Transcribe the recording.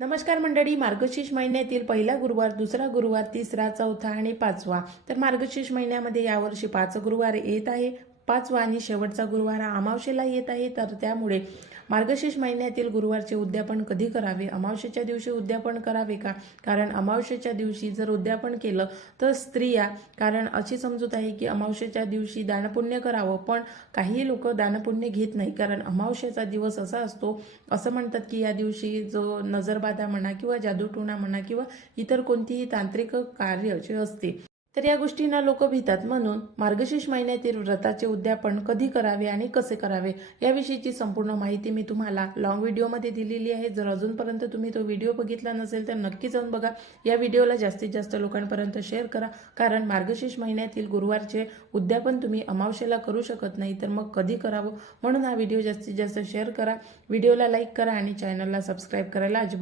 नमस्कार मंडळी, मार्गशीर्ष महिन्यातील पहिला गुरुवार, दुसरा गुरुवार, तिसरा, चौथा आणि पाचवा. तर मार्गशीर्ष महिन्यामध्ये यावर्षी 5 गुरुवार येत आहे. पाचवा आणि शेवटचा गुरुवार हा अमावस्येला येत आहे. तर त्यामुळे मार्गशीर्ष महिन्यातील गुरुवारचे उद्यापन कधी करावे, अमावस्येच्या दिवशी उद्यापन करावे का? कारण अमावस्येच्या दिवशी जर उद्यापन केलं तर स्त्रिया, कारण अशी समजूत आहे की अमावस्येच्या दिवशी दानपुण्य करावं, पण काही लोक दानपुण्य घेत नाही. कारण अमावस्येचा दिवस असा असतो, असं म्हणतात की या दिवशी जो नजरबाधा म्हणा किंवा जादूटोणा म्हणा किंवा इतर कोणतीही तांत्रिक कार्य जे असते, तर या गोष्टींना लोक भितात. म्हणून मार्गशीर्ष महिन्यातील व्रताचे उद्यापन कधी करावे आणि कसे करावे याविषयीची संपूर्ण माहिती मी तुम्हाला लॉंग व्हिडिओमध्ये दिलेली आहे. जर अजूनपर्यंत तुम्ही तो व्हिडिओ बघितला नसेल तर नक्की जाऊन बघा. या व्हिडिओला जास्तीत जास्त लोकांपर्यंत शेअर करा, कारण मार्गशीर्ष महिन्यातील गुरुवारचे उद्यापन तुम्ही अमावस्येला करू शकत नाही, तर मग कधी करावं. म्हणून हा व्हिडिओ जास्तीत जास्त शेअर करा, व्हिडिओला लाईक करा आणि चॅनलला सबस्क्राईब करायला अजिबात